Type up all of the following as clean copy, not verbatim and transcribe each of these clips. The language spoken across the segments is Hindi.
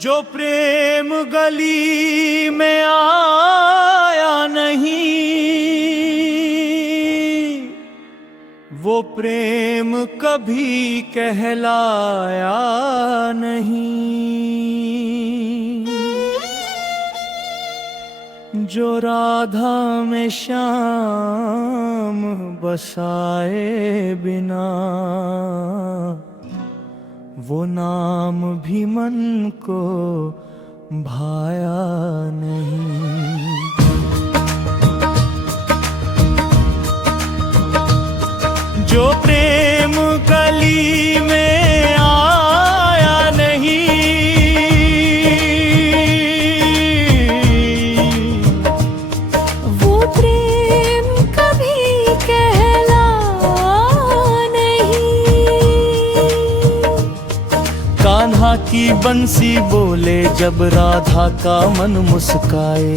जो प्रेम गली में आया नहीं, वो प्रेम कभी कहलाया नहीं। जो राधा में श्याम बसाए बिना, वो नाम भी मन को भाया नहीं। जो प्रेम गली में आया नहीं, वो प्रेम कभी कहलाया नहीं। कान्हा की बंसी बोले जब राधा का मन मुस्काए,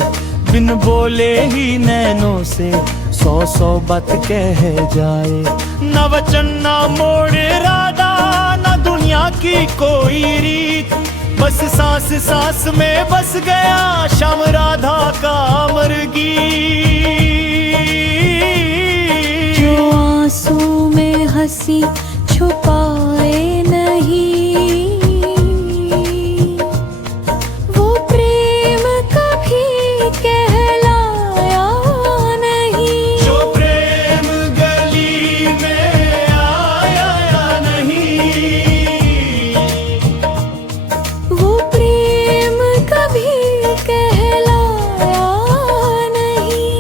बिन बोले ही नैनों से सौ सौ बात कह जाए। न वचन न मोड़ राधा, न दुनिया की कोई रीत, बस सांस सांस में बस गया श्याम राधा का अमर गीत। जो आंसू में हंसी छुपाए नहीं, वो प्रेम कभी कहलाया नहीं। जो प्रेम गली में आया नहीं, वो प्रेम कभी कहलाया नहीं।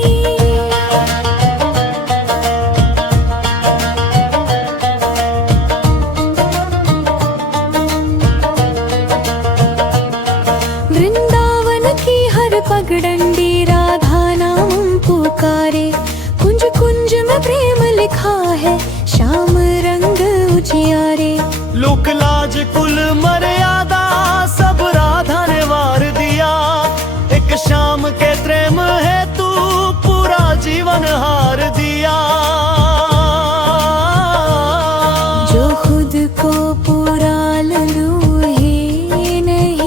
वृंदावन की हर पगडंडी राधा नाम पुकारे, कुंज कुंज में प्रेम लिखा है श्याम रंग उजियारे। लोक लाज कुल मर्यादा सब राधा ने वार दिया, एक शाम के प्रेम है तू पूरा जीवन हार दिया। जो खुद को पूरा ललू ही नहीं,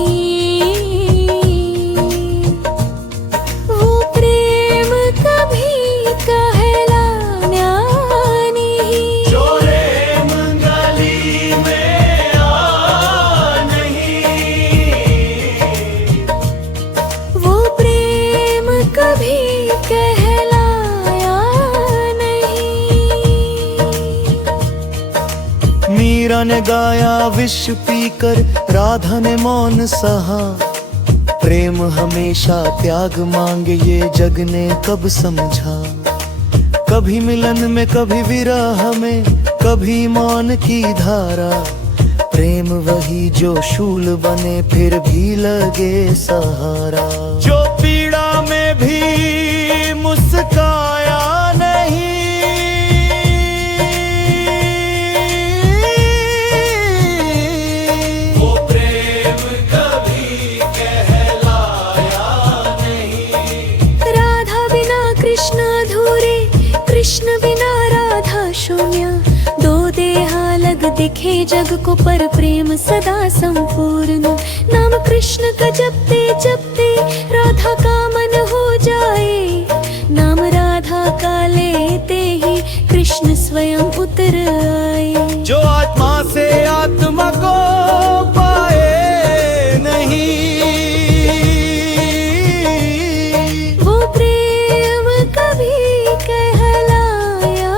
वो प्रेम कभी कहलाया नहीं। जो प्रेम गली में आया नहीं, वो प्रेम कभी कहलाया नहीं। मीरा ने गाया विष पीकर, राधा ने मौन सहा। प्रेम हमेशा त्याग मांगे ये जग ने कब समझा। कभी मिलन में कभी विरह में, कभी मौन की धारा। प्रेम वही जो शूल बने फिर भी लगे सहारा। जो पीड़ा में भी मुस्काया नहीं, वो प्रेम कभी कहलाया नहीं। राधा बिना कृष्ण अधूरे, कृष्ण बिना राधा शून्य। दो देहा अलग दिखे जग को पर प्रेम सदा संपूर्ण। नाम कृष्ण का जपते जपते राधा का मन हो जाए, नाम राधा का लेते ही कृष्ण स्वयं उतर आए। जो आत्मा से आत्मा को पाए नहीं, वो प्रेम कभी कहलाया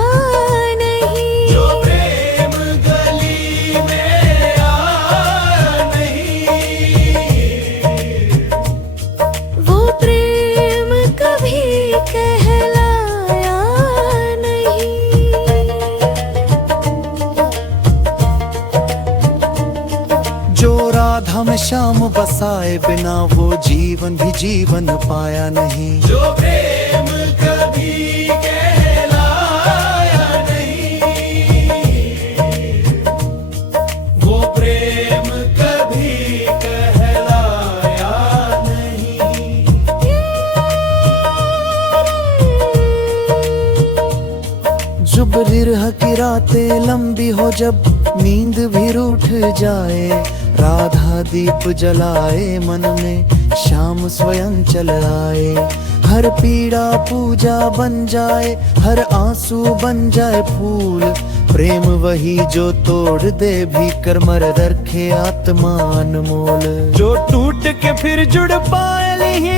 नहीं। जो प्रेम गली में आया नहीं, वो प्रेम कभी कहलाया नहीं। जो राधा में श्याम बसाए बिना, वो जीवन भी जीवन पाया नहीं। जो प्रेम कभी कहलाया नहीं, वो प्रेम कभी कहलाया नहीं। जब रिरह की रातें लंबी हो, जब नींद भी रूठ जाए, राधा दीप जलाए मन में, श्याम स्वयं चल आए। हर पीड़ा पूजा बन जाए, हर आंसू बन जाए फूल। प्रेम वही जो तोड़ दे भीकर मर्द रखे आत्मा अनमोल। जो टूट के फिर जुड़ पाए नहीं,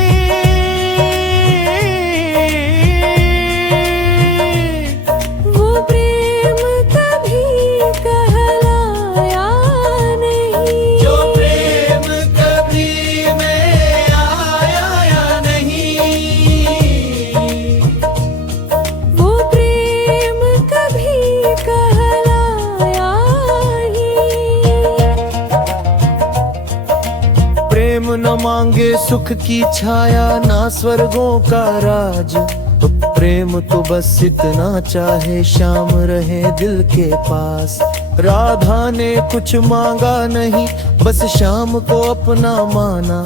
वो प्रेम कभी कहलाया नहीं। जो प्रेम कभी में आया नहीं, वो प्रेम कभी कहलाया ही। प्रेम न मांगे सुख की छाया, ना स्वर्गों का राज। प्रेम तो बस इतना चाहे श्याम रहे दिल के पास। राधा ने कुछ मांगा नहीं, बस श्याम को अपना माना।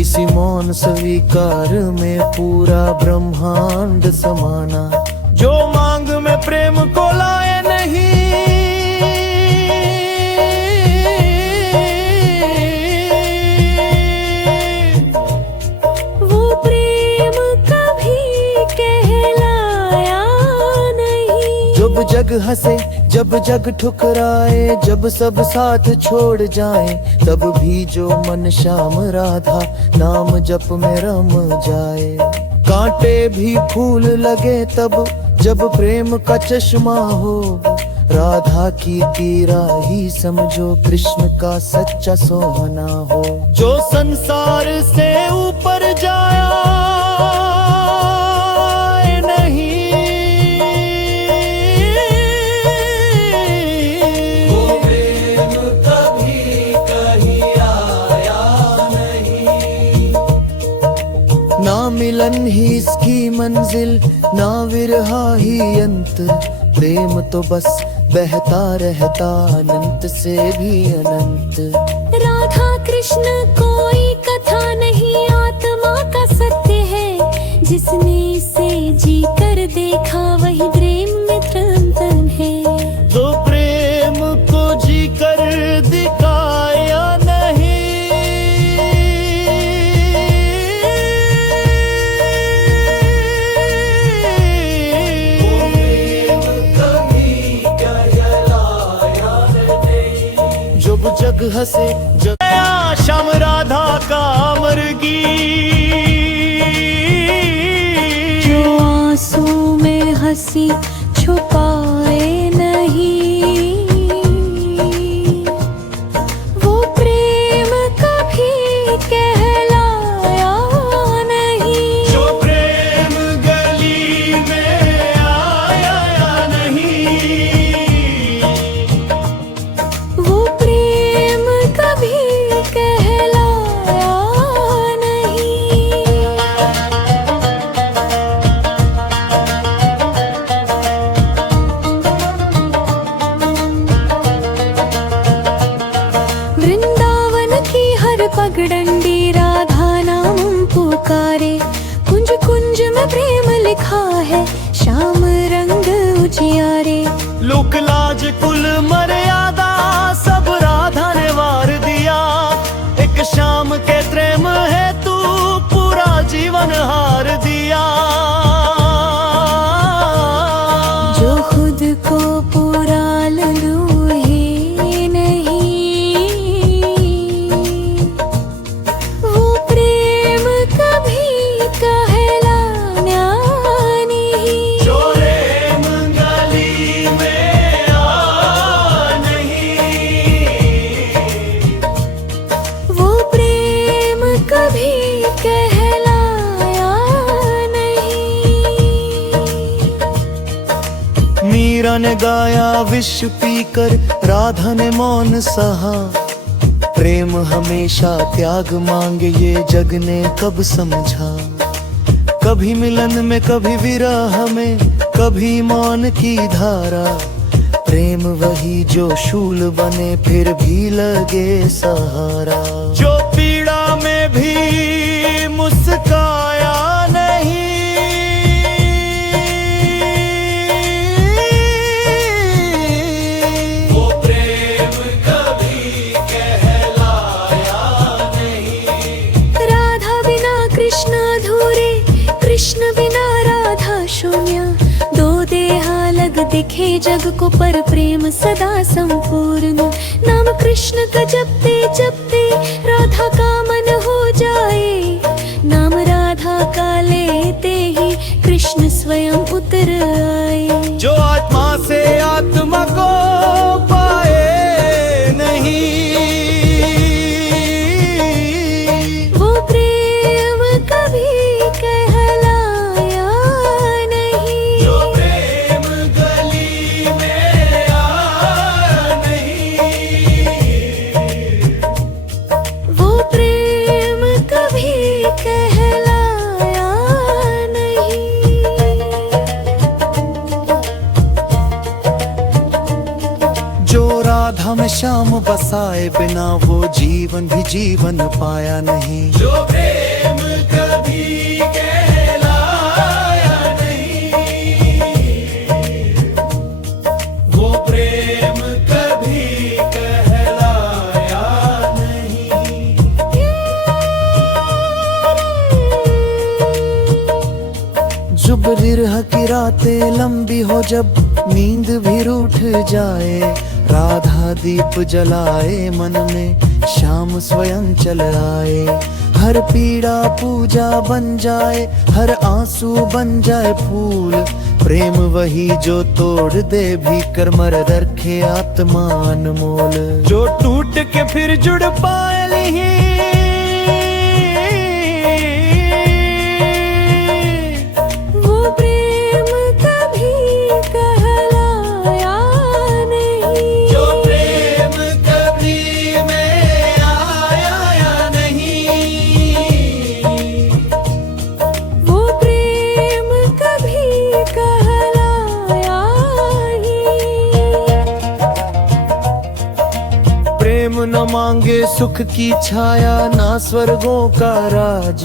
इसी मौन स्वीकार में पूरा ब्रह्मांड समाना। जो मांग में प्रेम को लाए नहीं, वो प्रेम कभी कहलाया नहीं। जब जग हंसे जब जग ठुकराए, जब सब साथ छोड़ जाए, तब भी जो मन श्याम राधा नाम जप में रम जाए। कांटे भी फूल लगे तब जब प्रेम का चश्मा हो। राधा की तीरा ही समझो कृष्ण का सच्चा सोहना हो। जो संसार से ऊपर जाया नहीं, वो प्रेम कभी कहीं आया नहीं। ना मिलन ही इसकी मंजिल, ना विरहा ही अंत। प्रेम तो बस बहता रहता अनंत से भी अनंत। राधा कृष्ण कोई कथा नहीं, आत्मा का सत्य है। जिसने इसे जी कर देखा वही प्रेम में तन है। जो प्रेम को जी कर दिखाया नहीं, वो प्रेम कभी कहलाया नहीं। जब जग हंसे जग आया श्याम राधा का अमर गीत। जो आंसू में हंसी छुपाए नहीं, वो प्रेम कभी कहलाया नहीं। जो प्रेम गली में आया नहीं, वो प्रेम कभी कहलाया नहीं। वृंदावन की हर पगडंडी राधा नाम पुकारे। कुंज कुंज में प्रेम लिखा है, श्याम रंग उजियारे। लोक लाज कुल मर्यादा सब राधा ने वार दिया। एक शाम के प्रेम है तू पूरा जीवन हार दिया। जो खुद को पूरा ललू ही नहीं, वो प्रेम कभी कहलाया नहीं। जो प्रेम गली में आ नहीं, वो प्रेम कभी कहलाया नहीं। मीरा ने गाया विष पीकर, राधा ने मौन सहा। प्रेम हमेशा त्याग मांगे ये जग ने कब समझा। कभी मिलन में कभी विरह में, कभी मौन की धारा। प्रेम वही जो शूल बने फिर भी लगे सहारा। जो पीड़ा में भी मुस्काया नहीं, वो प्रेम कभी कहलाया जग को पर प्रेम सदा संपूर्ण। नाम कृष्ण का जपते जपते राधा का मन हो जाए, नाम राधा का लेते ही कृष्ण स्वयं उतर आए। जो आत्मा से आत्मा को पाए नहीं, वो प्रेम कभी कहलाया नहीं। जो प्रेम गली में आया नहीं, वो प्रेम कभी कहलाया नहीं। जो राधा में श्याम बसाए बिना वो जीवन भी जीवन पाया नहीं। जो प्रेम कभी कहलाया नहीं, वो प्रेम कभी कहलाया नहीं। जब बिरह की रातें लंबी हो, जब नींद भी रूठ जाए, राधा दीप जलाए मन में शाम स्वयं चल आए। हर पीड़ा पूजा बन जाए, हर आंसू बन जाए फूल। प्रेम वही जो तोड़ दे भी कर मर्द रखे आत्मा अनमोल। जो टूट के फिर जुड़ पाए नहीं, वो प्रेम कभी कहलाया नहीं। जो प्रेम कभी में आया नहीं, वो प्रेम कभी कहलाया ही। प्रेम न मांगे सुख की छाया, ना स्वर्गों का राज।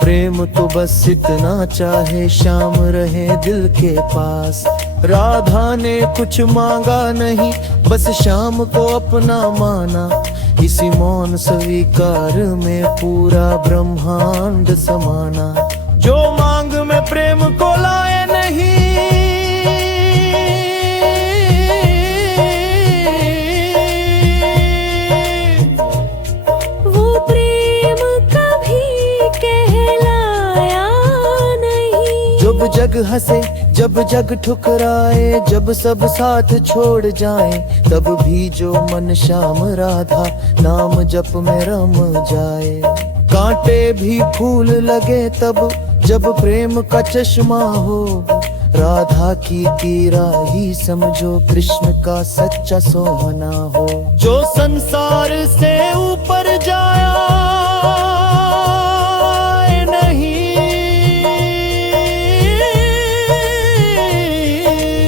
प्रेम तो बस इतना चाहे शाम रहे दिल के पास। राधा ने कुछ मांगा नहीं, बस शाम को अपना माना। इसी मौन स्वीकार में पूरा ब्रह्मांड समाना। जो मांग में प्रेम को लाए नहीं, वो प्रेम कभी कहलाया नहीं। जब जग हंसे जब जग ठुकराए, जब सब साथ छोड़ जाए, तब भी जो मन श्याम राधा नाम जप में रम जाए। कांटे भी फूल लगे तब जब प्रेम का चश्मा हो, राधा की तीरा ही समझो कृष्ण का सच्चा सोहना हो। जो संसार से ऊपर जाया नहीं,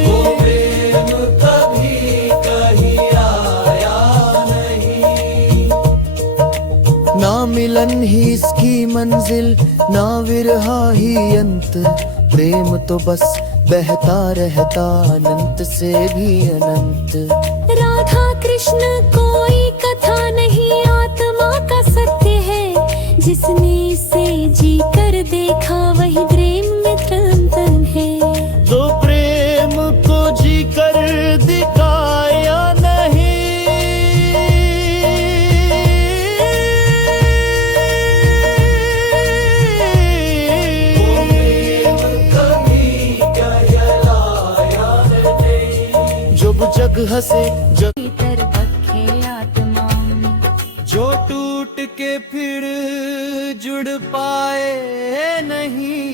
वो प्रेम कभी कहीं आया नहीं। ना मिलन ही इसकी मंजिल, ना विरहा ही अंत। प्रेम तो बस बहता रहता अनंत से भी अनंत। राधा कृष्ण कोई कथा नहीं, आत्मा का सत्य है। जिसने इसे जी कर देखा वही प्रेम में तन है। जो प्रेम को जी कर दिखाया नहीं, वो प्रेम कभी कहलाया नहीं। जब जग हंसे जब भीतर बखे आत्मा, जो टूट के फिर जुड़ पाए नहीं,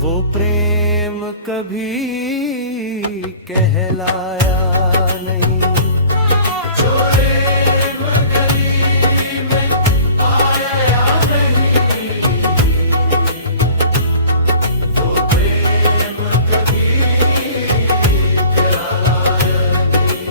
वो प्रेम कभी कहलाया नहीं। जो प्रेम गली में आया नहीं, वो प्रेम कभी कहलाया नहीं।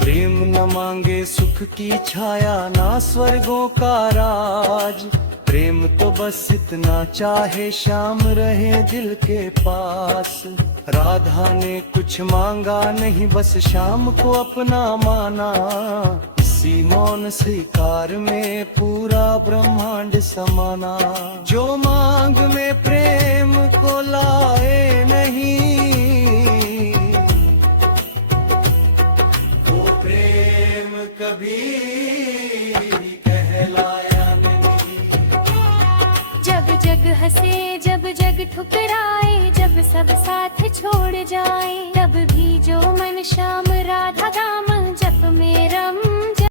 प्रेम न मांगे सुख की छाया, ना स्वर्गों का राज। प्रेम तो बस इतना चाहे शाम रहे दिल के पास। राधा ने कुछ मांगा नहीं, बस श्याम को अपना माना। इसी मौन स्वीकार में पूरा ब्रह्मांड समाना। जो मांग में प्रेम को लाए नहीं, वो प्रेम कभी कहलाया नहीं। जब जग हंसे जब जग ठुकराए, जब सब साथ छोड़ जाए, तब भी जो मन श्याम राधा दाम जप में रम